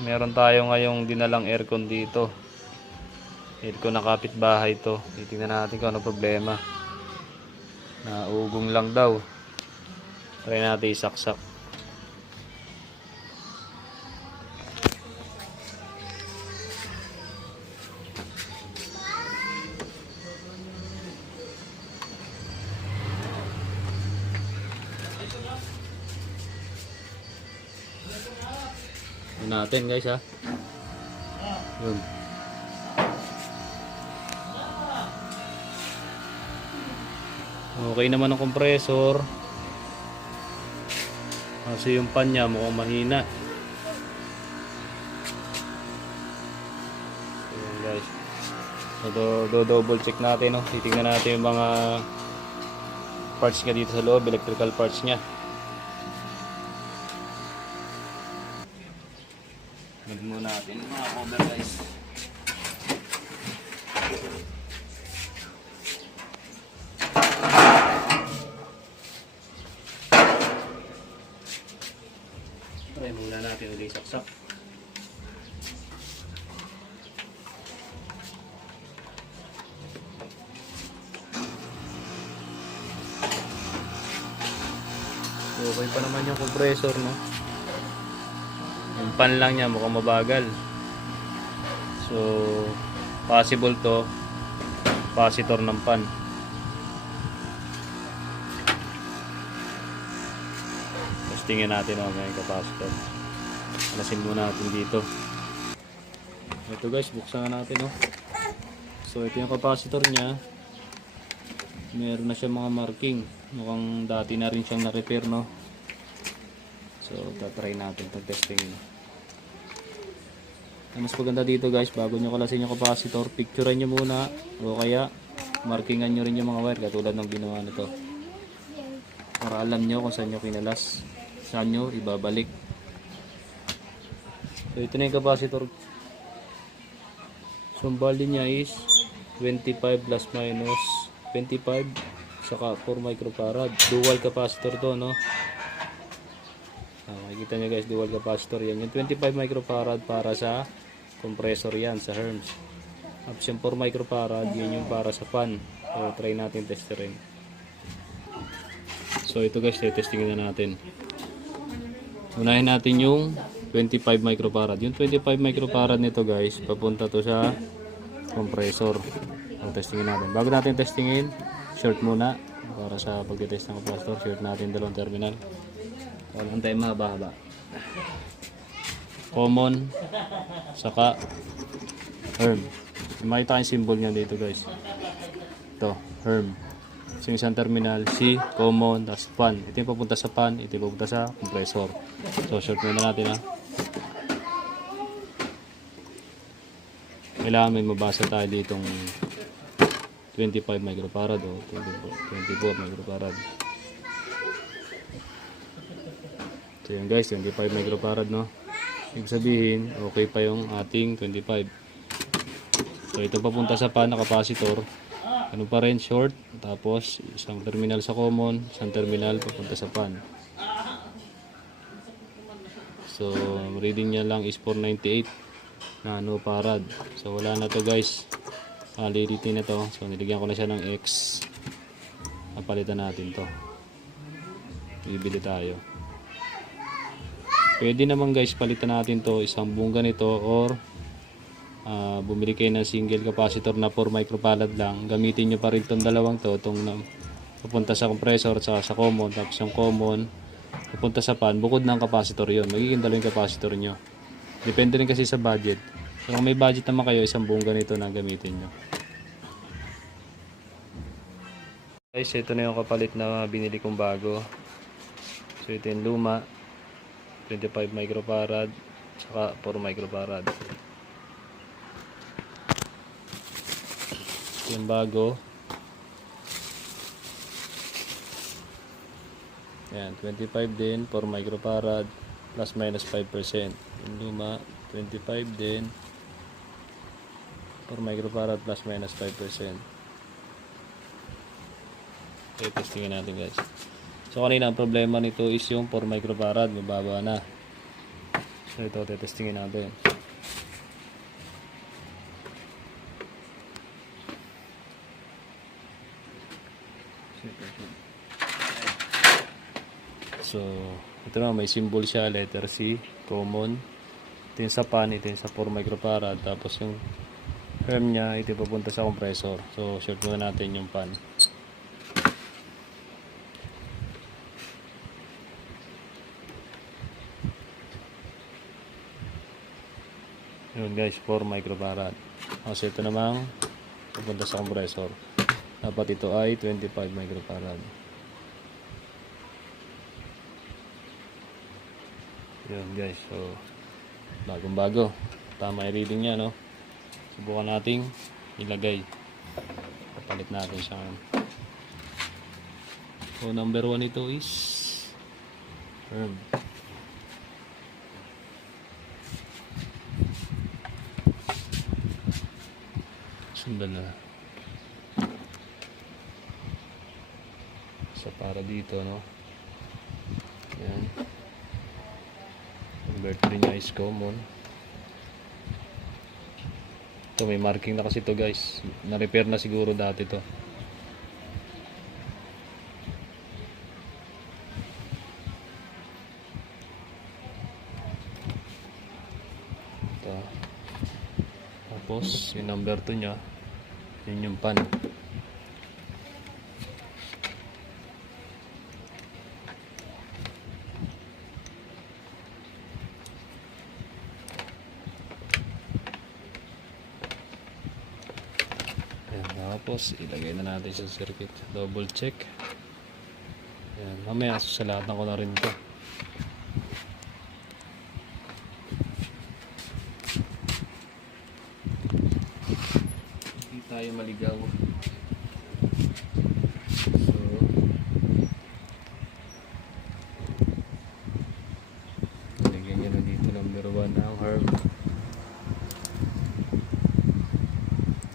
meron tayo ngayong dinalang aircon dito. Aircon na kapitbahay to. Titingnan natin kung ano problema. Naugong lang daw. Try natin isaksak. Natin guys ha. Yun. Okay naman ang compressor. Kasi yung pan niya mukhang mahina. Yun guys. Do, do double check natin no. Titingnan natin yung mga parts niya dito sa loob, electrical parts niya. Natin mga cover guys. Try muna natin ulit saksak. Okay pa naman yung compressor no. Yung pan lang niya mukhang mabagal. So, possible to capacitor ng pan. Testingin natin oh, may capacitor. Alasin muna natin dito. Ito guys, buksan natin oh. So, ito yung capacitor niya. Meron na siya mga marking. Mukhang dati na rin siyang na-repair no. So, tatry natin itong testing. Ang mas maganda dito guys, bago nyo kalasin yung capacitor, picturean nyo muna o kaya markingan nyo rin yung mga wire katulad ng ginawa nito. Para alam nyo kung saan nyo kinalas, saan nyo ibabalik. So, ito na yung capacitor. So, ang value niya is 25 plus minus 25 saka 4 microfarad. Dual capacitor to, no? Makikita nyo guys, dual capacitor yan. Yung 25 microfarad para sa compressor yan, sa Herms. Tapos yung 4 microfarad, yun yung para sa fan. So, try natin testerin. So, ito guys, testingin na natin. Unahin natin yung 25 microfarad. Yung 25 microfarad nito guys, papunta to sa compressor. So, testingin natin. Bago natin testingin, short muna. Para sa pagtitest ng capacitor, short natin dalawang terminal. Walang tayo mahaba-haba. Common, saka Herm. Makita kayong symbol niya dito guys. Ito, Herm. So, isang terminal, C, common, tapos pan. Ito yung papunta sa pan, ito yung papunta sa compressor. So, short muna natin ha. Kailangan may mabasa tayo ditong 25 microfarad o 24, 24 microfarad. So yun guys, 25 microfarad no. Ibig sabihin, okay pa yung ating 25. So ito papunta sa pan na capacitor. Ano pa rin, short. Tapos isang terminal sa common, isang terminal papunta sa pan. So reading niya lang is 498 nanofarad. So wala na to guys. Validity na to. So niligyan ko na siya ng X. Napalitan natin to. Bibili tayo. Pwede naman guys palitan natin to isang buong ganito or ah, bumili kayo ng single capacitor na 4 microfarad lang. Gamitin nyo pa rin tong dalawang to. Itong na, papunta sa compressor at sa common. Tapos yung common papunta sa pan. Bukod ng capacitor yon Magiging dalawang capacitor nyo. Depende rin kasi sa budget. So kung may budget naman kayo, isang buong ganito na gamitin nyo. Guys, ito na yung kapalit na binili kong bago. So ito yung luma. 25 microfarad saka 4 microfarad. Yung bago. Yan, 25 din, 4 microfarad, plus minus 5%. Yung luma, 25 din, 4 microfarad, plus minus 5%. Okay, testingin natin guys. So kanina ang problema nito is yung 4 microfarad, mababa na. So ito, tetestingin natin. So, ito na, may symbol siya, letter C, common. Ito yung sa pan, ito yung sa 4 microfarad. Tapos yung firm niya, ito papunta sa compressor. So, short muna natin yung pan. Yun guys, 4 microfarad. Kasi ito namang pupunta sa compressor. Dapat ito ay 25 microfarad. Yun guys, so bagong bago. Tama yung reading niya, no? Subukan nating ilagay. Papalit natin siya. So number one ito is firm. Sundan na. So para dito, no? Yan. 3 niya is common. Ito may marking na kasi to guys. Na-repair na siguro dati to. Ito. Tapos yung number 2 niya. Yun yung pan. Ayan, tapos ilagay na natin sa circuit. Double check. Ayan, mamaya susalatan ko na rin to. Hindi tayo maligaw. So, lagyan nyo na dito number 1 ang herb.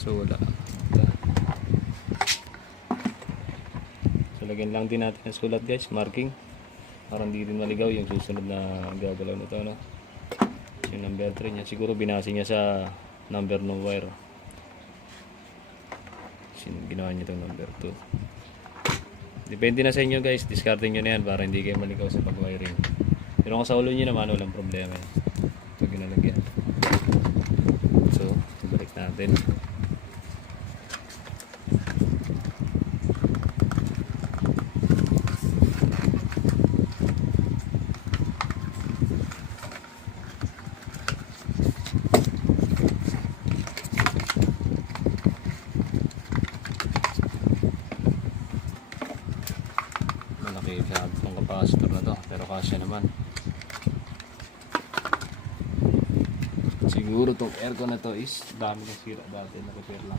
So wala. So lagyan lang din natin ng sulat guys, marking. Para hindi rin maligaw yung susunod na gagalaw nito no. Yung number 3 niya, siguro binasi niya sa number ng wire. Ginawa niya itong number 2. Depende na sa inyo guys, discarding nyo na yan para hindi kayo maligaw sa pag-wiring. Pero kung sa ulo nyo naman, walang problema yan. Ito ginalagyan. So, balik natin. malaki siya itong capacitor na to pero kasya naman siguro itong aircon na to is dami ng sira dati na-repair lang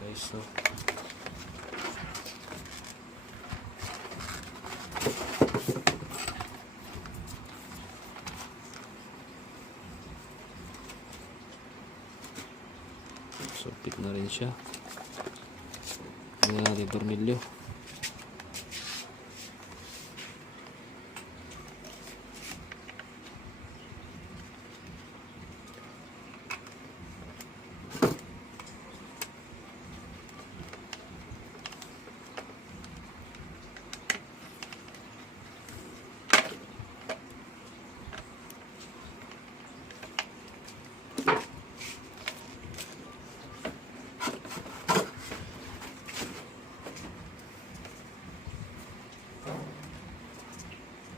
guys so so pit na rin siya tingnan natin yung tornilyo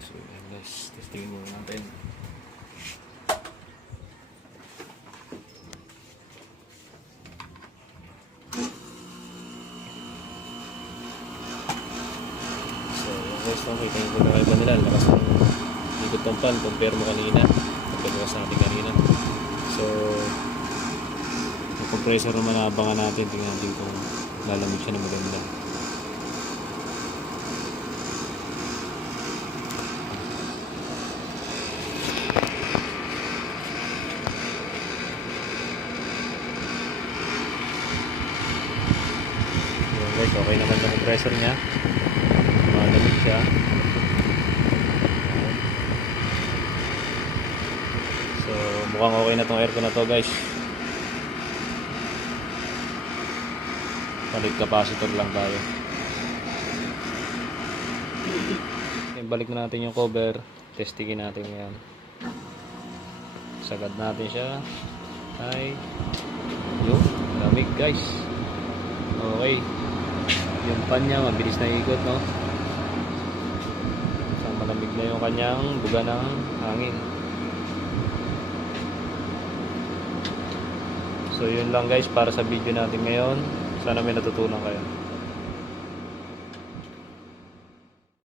so yan guys testingin muna natin So, yung guys, no, kita yung pagkakaiba nila. Lakas ng ikot ng pan, compare mo kanina. Pagkabukas natin kanina. So, compressor naman naabangan natin. Tingnan natin kung lalamig siya na maganda. Yun guys, okay naman yung compressor niya. Malamig siya. Ayan. So, mukhang okay na tong aircon na to guys. Palit capacitor lang tayo. Okay, balik na natin yung cover. Testingin natin yan. Sagad natin siya. Ay. Yun. Lamig guys. Okay. Yung pan niya, mabilis na ikot, no? Malamig na yung kanyang buga ng hangin. So, yun lang guys para sa video natin ngayon. Sana may natutunan kayo.